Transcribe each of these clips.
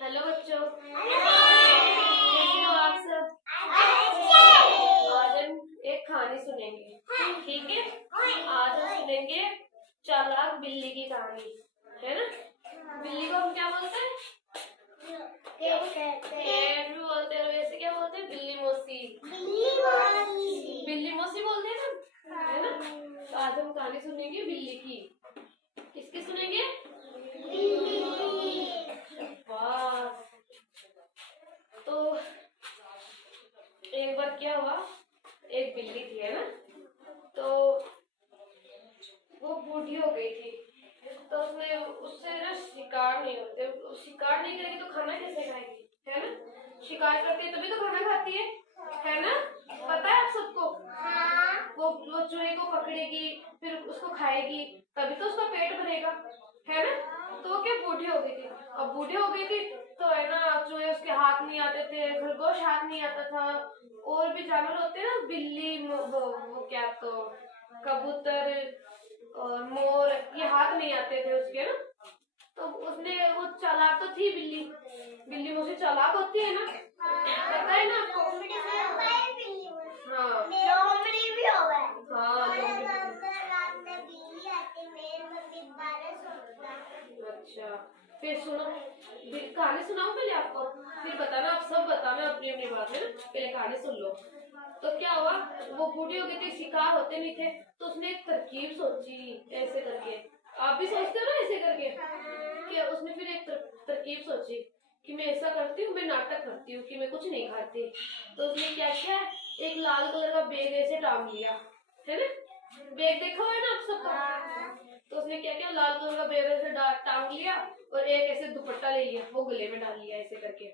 Hello बच्चों, कैसे हो आप सब? आज हम एक कहानी सुनेंगे, ठीक है? आज हम सुनेंगे चालाक बिल्ली की कहानी, है ना? बिल्ली को हम क्या बोलते हैं? कैट भी बोलते हैं। वैसे क्या बोलते हैं? बिल्ली मौसी। बिल्ली मौसी बोलते हैं ना, है ना? तो आज हम कहानी सुनेंगे बिल्ली की। किसकी सुनेंगे? वाह। तो एक बार क्या हुआ, एक बिल्ली थी, है ना? तो वो बूढ़ी हो गई थी, तो उसने उससे ना शिकार नहीं होते, शिकार नहीं करेगी तो खाना कैसे खाएगी, है ना? शिकार करती है तभी तो खाना खाती है ना? पता है आप सबको? वो चूहे को पकड़ेगी, फिर उसको खाएगी, तभी तो उसका पेट भरेगा, है ना? तो वो क्या बूढ़ी हो गई थी। अब बूढ़ी हो गई थी तो है ना, चूहे उसके हाथ नहीं आते थे, खरगोश हाथ नहीं आता था, और भी जानवर होते हैं ना, बिल्ली, वो क्या, तो कबूतर और मोर, ये हाथ नहीं आते थे उसके ना। तो उसने, वो चालाक तो थी बिल्ली, बिल्ली मुझे चालाक होती है ना, पता है ना आपको? हाँ अच्छा, फिर सुनो, कहानी सुनाऊं पहले आपको, फिर बताना, आप सब बताना अपनी अपनी बात, है ना? पहले कहानी सुन लो। तो क्या हुआ, वो बूढ़ी हो गई थी, शिकार होते नहीं थे, तो उसने एक तरकीब सोची ऐसे करके। आप भी सोचते हो ना ऐसे करके? कि उसने फिर एक तरकीब सोची कि मैं ऐसा करती हूँ, मैं नाटक करती हूँ कि मैं कुछ नहीं खाती। तो उसने क्या किया, एक लाल कलर का बैग ऐसे टांग लिया, है ना? बैग देखा हुआ है ना आप सबका? तो उसने क्या किया, लाल कलर का बैग ऐसे टांग लिया और एक ऐसे दुपट्टा ले लिया, वो गले में डाल लिया ऐसे करके।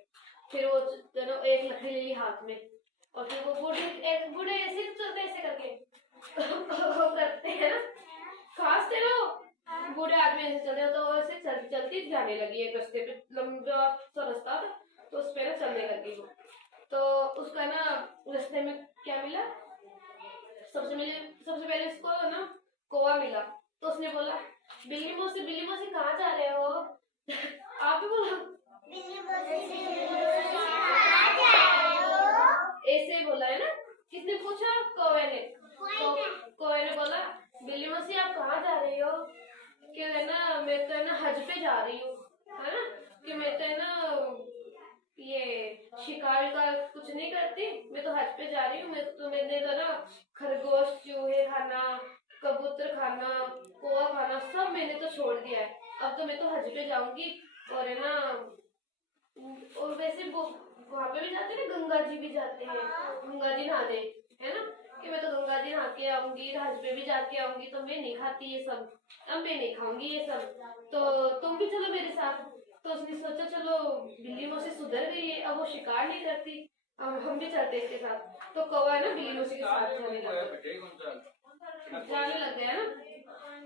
फिर वो एक लकड़ी ले ली हाथ में, और फिर वो बूढ़े ऐसे चलते ऐसे करके वो करते हैं ना, खासते रहो, बूढ़े आदमी ऐसे चलते हो, तो वो ऐसे चलती जाने लगी एक रास्ते पे, लंबा सा रास्ता था, तो उस पे ना चलने लगी वो। तो उसका ना रास्ते में क्या मिला, सबसे पहले इसको ना कौवा मिला। तो उसने बोला, बिल्ली मौसी कहाँ जा रहे हो? आप भी बोला, ऐसे बोला है ना? किसने पूछा? कौवे ने। कौवे ने बोला, बिल्ली मौसी आप कहाँ जा रही हो? कि है ना, मैं तो है ना हज पे जा रही हूँ, है ना? कि मैं तो है ना ये शिकार का कुछ नहीं करती, मैं तो हज पे जा रही हूँ, मैंने तो ना खरगोश, चूहे खाना, कबूतर खाना, कौवा खाना सब मैंने तो छोड़ दिया है। अब तो मैं तो हज पे जाऊंगी, और है ना, और वैसे वहाँ पे भी जाते हैं ना, गंगा जी भी जाते हैं, गंगा जी नहाने, है ना? कि मैं तो गंगा जी नहा के आऊंगी, हज पे भी जाके आऊंगी, तो मैं नहीं खाती ये सब, अब मैं नहीं खाऊंगी ये सब, तो तुम भी चलो मेरे साथ। तो उसने सोचा चलो, बिल्ली मौसी सुधर गई है, अब वो शिकार नहीं करती, अब हम भी चलते इसके साथ। तो कौवा है ना बिल्ली मौसी के साथ जाने लग गया ना।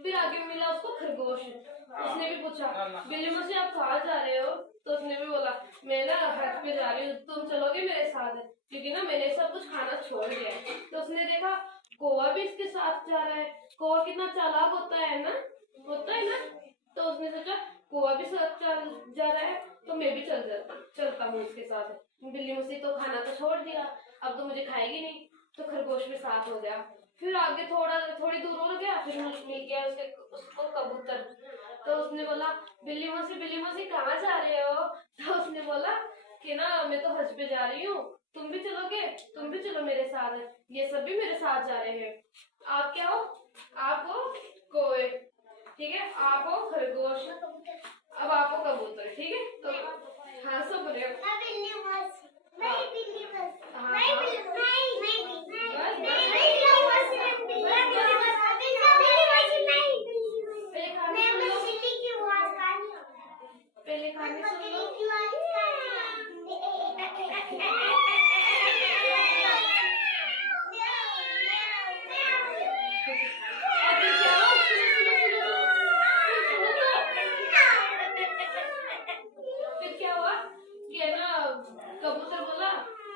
फिर आगे मिला उसको खरगोश, उसने भी पूछा, बिल्ली मौसी आप कहाँ जा रहे हो? तो उसने भी बोला, मैं ना हज पे जा रही हूँ, तुम चलोगे मेरे साथ? क्योंकि ना मैंने सब कुछ खाना छोड़ दिया है। तो उसने देखा कौवा भी इसके साथ जा रहा है, कौवा कितना चालाक होता है ना, होता है ना? तो उसने सोचा कौवा भी साथ जा रहा है, तो मैं भी चलता हूँ इसके साथ। बिल्ली मौसी तो खाना तो छोड़ दिया, अब तो मुझे खाएगी नहीं, तो खरगोश भी साथ हो गया। फिर आगे थोड़ी दूर हो गया, फिर मिल गया उसको कबूतर। तो उसने बोला, बिल्ली मौसी कहाँ जा रहे हो? तो उसने बोला कि ना मैं तो हज पे जा रही हूँ, तुम भी चलोगे? तुम भी चलो मेरे साथ, ये सब भी मेरे साथ जा रहे हैं। आप क्या हो? आप हो कोए, ठीक है? आप हो खरगोश, अब आप हो कबूतर, ठीक है? तो हाँ सब बोले, पहले खाने सुन लो। अभी क्या हो? फिर क्या हुआ कि है ना, कबूतर बोला,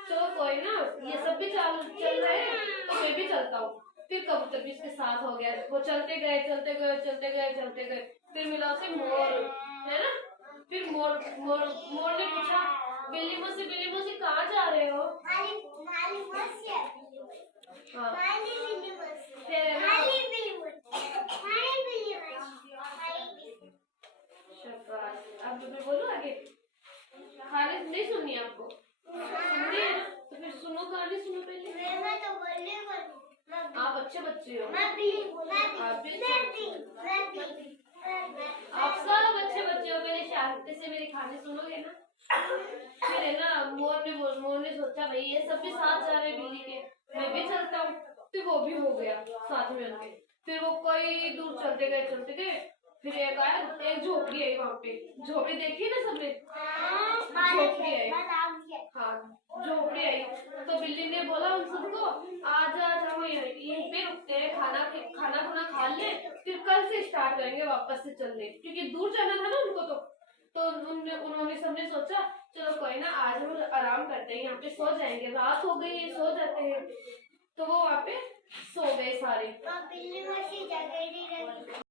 चलो कोई ना, ये सब भी चल रहे हैं, तो मैं भी चलता हूँ। फिर कबूतर भी इसके साथ हो गया, वो चलते गए, फिर मिला उसे मोर, है ना? फिर मोर ने पूछा, बिल्ली मौसी कहाँ जा रहे हो? हाँ फिर है ना, शाबाश। अब मैं बोलूँ आगे? कहानी नहीं सुननी आपको? सुननी है ना, तो फिर सुनो, कहानी सुनो पहले। आप अच्छे बच्चे हो, आप सब अच्छे बच्चे हो। पहले शांति से मेरी कहानी सुनोगे ना? फिर है ना, मोर ने सोचा भाई ये सब भी साथ जा रहे बिल्ली के, मैं भी चलता हूँ। फिर वो भी हो गया साथ में उनके। फिर वो कई दूर चलते गए। फिर एक आया, एक झोपड़ी आई वहाँ पे। झोपड़ी देखी ना सबने? झोपड़ी आई, हाँ झोपड़ी आई। तो बिल्ली ने बोला उन सबको, आज हम यहीं पे रुकते हैं, खाना खा ले, फिर कल से स्टार्ट करेंगे वापस से चलने, क्योंकि दूर जाना था ना उनको। तो उन्होंने सबने सोचा चलो कोई ना, आज हम आराम करते हैं, यहाँ पे सो जाएंगे, रात हो गई है, सो जाते हैं। तो वो वहाँ पे सो गए सारे।